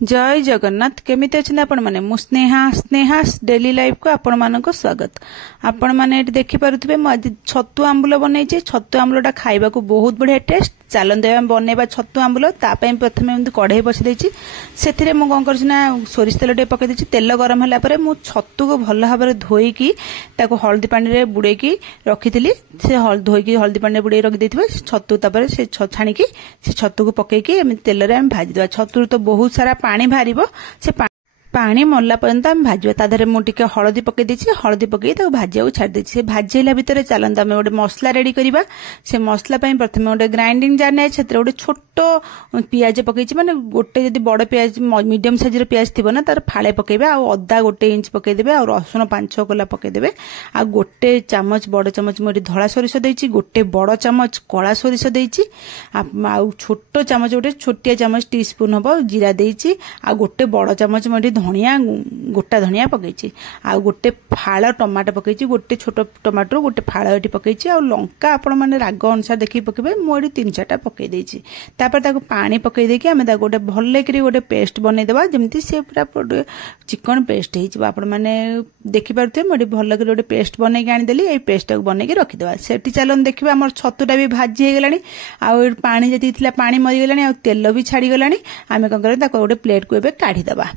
जय जगन्नाथ केमिति अच्छे आपण मैंने मु स्नेहा डेली लाइफ को आपण मान स्वागत। आपण मैंने देखि पारुथिबे मु आज छतु आंबुल बनैछि। छतु आंबुलटा खाइबा को बहुत बढ़िया टेस्ट। चलते आम बनैबा छतु आंबुल। तापई प्रथमे एमती कढ़ई बसि देछि। सेथिरे मु कोन करछि ना सोरिष तेल टे पकै देछि। तेल गरम होला परे मु छतु को भल भाबरे धोईकी ताको हळदी पानी रे बुड़ेकी रखिथिली। से धोईकी हळदी पानी रे बुड़े रखि देथिबे छतु तापर से छाणीकी से छतु को पकैकी एमती तेल रे हम भाजी देबा। छतु तो बहुत सारा पानी बाहरिबो। से पानी मरला पर्यंत आम भाजवा। ताधरे मुझे हलदी पकई देछि। हलदी पकई भाजिया छाड़ी देछि। से भाजला भितर चलता आम गोटे मसला रेडी करवा। से मसला प्रथम गोटे ग्राइंडिंग जार ने गोटे छोट पियाज पकई माने गोटे जदि बड़ पियाज मीडियम साइज पियाज थी ना तार फाड़े पकेबे। आ अदा गोटे इंच पकईदेवे। आ रसुण 5-6 कोला पकईदेवे। आ गोटे चामच बड़ चामच मुझे धला सोरिष देछि। गोटे बड़ चामच कला सोरिष देछि। आ छोट चामच गोटे छोटिया चामच टीस्पून हम जीरा देछि। आ गोटे बड़ चामच मुझे धनिया गोटा धनिया पकईछि। आ गोटे फाड़ टमाटो पकईछि। गोटे छोट टमाटो गोटे फाड़ ये पकईछि। आ लंका आपण माने राग अनुसार देखि पकेबे। मुझे 3-4टा पकई देछि। तापर ताको पानी पकई देके आमे ता गोटे भल्ले करी गोटे पेस्ट बनै देबा। जेमति से पूरा चिकन पेस्ट हे जिबा। आपण माने देखि पारते मोडी भल्ले करी गोटे पेस्ट बनै के आनी देली। ए पेस्ट को बनै के रखि देबा। सेठी चलन देखिबा हमर छतुटा भी भाजी हे गेलानी। आ पानी जति थिला पानी मरि गेलानी। आ तेल भी छाड़ी गेलानी। आमे कोन करे ताको गोटे प्लेट को एबे काढी देबा।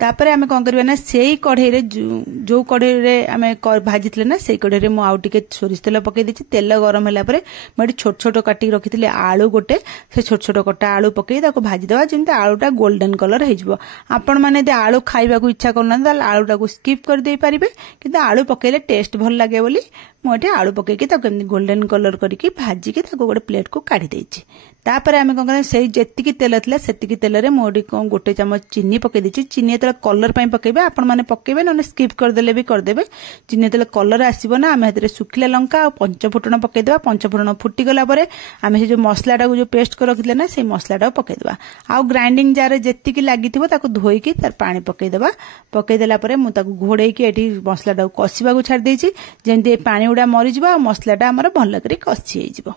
तापर आमे कोन करबा ना सेही कढ़ई रे जो कढ़ई रे आमे भाजी थिले ना सेही कढ़ई रे मु आउ टिके सोरिष तेल पकई देछि। तेल गरम होला परे मडी छोट छोट काटी रखिथिले आलू गोटे से छोट छोट कटा आलू पकई ताको भाजी देबा। जेंते आलूटा गोल्डन कलर हे जिवो। आपण माने दे आलू खाइबा को इच्छा करना ताल आलूटा को स्किप कर दे पारिबे। किंतु आलू पकईले टेस्ट भल लागे बोली मुझे आलू पकईकी ताको गोल्डन कलर करके भाजिकी ताको गोटे प्लेट को काढी देछि। तापर आमे कोन करना सेही जेतिकी तेल थिला सेतिकी तेल रे मोडी गोटे चामच चीनी पकई देछि। चीनी तेल कलर पई पकेबे। आपण माने पकेबे न स्किप कर देले भी कर देबे। चीनी तेल कलर आसीबो ना आमे हेतरे सुखिला लंका आ पंचफुटण पकई देबा। पंचफुटण फुटी गला परे आमे से जो मसलाटा को जो पेस्ट कर रखिले ना से मसलाटा पकई देबा। आ ग्राइंडिंग जार रे जेतिकी लागिथिबो ताको धोईकी तार पानी पकई देबा। पकई देला परे मु ताको घोड़ेकी एठी मसलाटा को कसिबा को छाड़ देछि। जेंति पानी उडा मरि जिवो आ मसलाटा हमर भल करी कसी हे जिवो।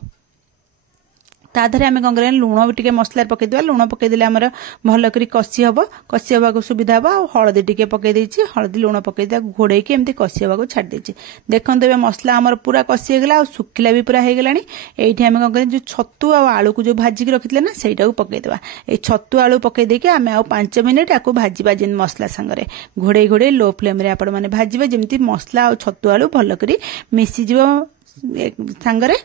ताधरे आमे कोन करे लूण भी टिके मसला पकई देबा। लूण पकई देले हमर भल करी कसी हबो। कसी हबा को सुविधा हबो। आ हळदी टिके पकई देछि। हळदी लूण पकई दे घोड़े के एमती कसी हबा को छाड़ देछि। देखन देबे मसला हमर पूरा कसी हे गेला। आ सुखिला भी पूरा हे गेलानी। एठी आमे कोन करे जो छतु आ आलू को जो भाजी के रखितले ना सेटा को पकई देबा। ए छतु आलू पकई देके आमे आ 5 मिनिट आको भाजीबा। जेन मसला संगरे घोड़े घोड़े लो फ्लेम रे आपण माने भाजीबा। जेमती मसला आ छतु आलू भल करी मिसी जिवो सांगरे।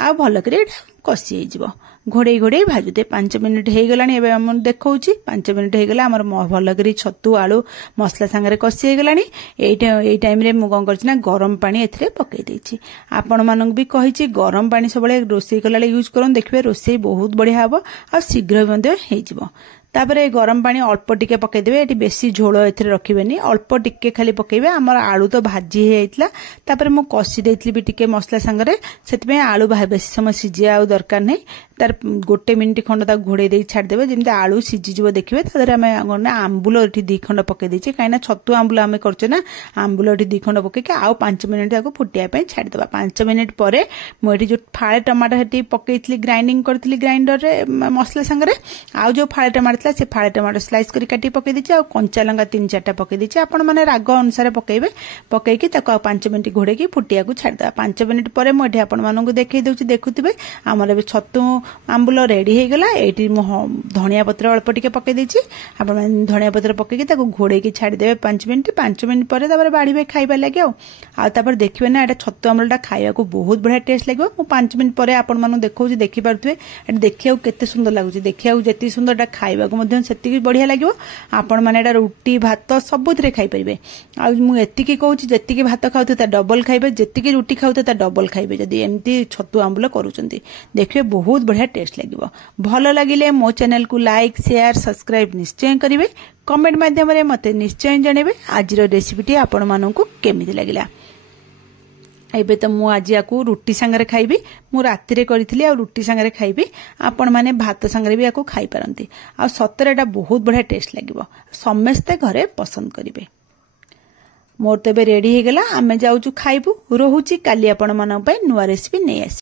आ भल करी कसी हे जिवो। घोड़े घोड़े भाजुते 5 मिनिट हो गलानी। एबे हम देखौछि 5 मिनिट हो गला हमर भल करी छतु आलू मसला संगरे कसी हो गलानी। एई टाइम रे मु कोन करछि ना गरम पानी एथरे पकई देछि। आपण मानक भी कहिछि गरम पानी सबले रोसई कलाले यूज करन। देखबे रोसई बहुत बढ़िया हबो। आ शीघ्र मध्ये हे जिवो। तापर गरम पानी अल्प टिके पकई देबे। एटी बेसी झोल एथरे रखिबेनी। अल्प टिके खाली पकईबे। हमर आलू तो भाजी हे आइतला। तापर मु कसी देथली भी टिके मसला संगरे। सेतबे आलू बेसी समय सिजिया आ दरकार नै। तार गोटे मिनिट खंड ता घोड़े दे छाड़ देबे। जेमते आलू सिजि जिवो देखिबे। तादरे आमे आंबुल एठी 2 खंड पकई देछि। काइना छतु आंबुल आमे करछे ना आंबुल एठी 2 खंड पकई के आ 5 मिनिट ताको फुटिया पय छाड़ देबा। 5 मिनिट परे मु एठी जो फाळे टमाटर हेटी पकईतली ग्राइंडिंग करतली ग्राइंडर रे मसला संगरे। आ जो फाळे टमाटर से फाळे टमाटर स्लाइस करी काटी पकई देछि। आ कंचा लंका 3-4टा पकई देछि। आपण माने राग अनुसार पकईबे। पकईकी ताको 5 मिनिट घोड़ेकी फुटिया को छाड़ देबा। 5 मिनिट परे मु एठी आपण मानकु देखै दउछि। देखुथिबे हमर बे छतु आंबुल रेडी हे गला। एठी धनिया पत्र अल्प टिके पकई देछि। आपण धनिया पत्र पकईकी ताको घोड़ेकी छाड़ी देबे 5 मिनिट। 5 मिनिट परे तापर बाड़ीबे खाइबा लागे। आ तापर देखिबे ना एटा छतु आंबुलटा खाइबा को बहुत बढ़िया टेस्ट लागो। मु 5 मिनिट परे आपण मानु देखौछि। देखि पारथुबे एटा देखियाउ केते सुंदर लागुछि। देखियाउ जेति सुंदरटा खाइबा को मध्यम सेति बढ़िया लागिवो। आपण माने एटा रोटी भात सबुतरे खाइ परिबे। आ मु एतिकी कहूछि जेतिकी भात खाउथे ता डबल खाइबे। जेतिकी रोटी खाउथे ता डबल खाइबे। जदी एमती छतु आंबुल करूचंती देखिबे बहुत बढ़िया टेस्ट लागिवो। भल लागिले मो चैनल को लाइक शेयर सब्सक्राइब निश्चय करिवे। कमेंट माध्यम रे मते निश्चय जणेबे आज रो रेसिपीटी आपण माननकु केमिति लागिला। एबे तो मु आज याकू रुटी संगरे खाइबी। मु राति रे करिथिली आ रुटी संगरे खाइबी। आपण माने भात संगरे भी याकू खाइ परंती। आ सतरे एटा बहुत बढ़िया टेस्ट लागिवो। समस्ते घरे पसंद करिवे। मोर तेबे रेडी हे गेला। आमे जाउचु खाइबू। रहुची काली आपण मानन पय नुवा रेसिपी नै आसी।